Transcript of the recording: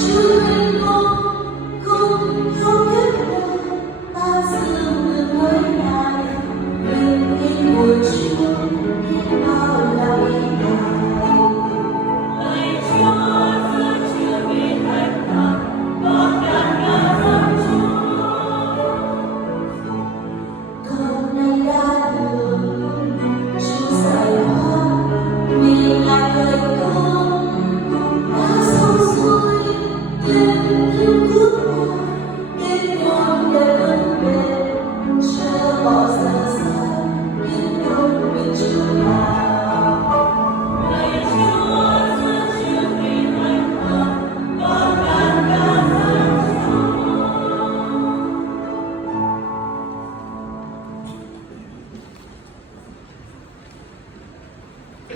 Chúa linh mong cùng nhau kết hợp ta dường người lại đừng in một Chúa biết bao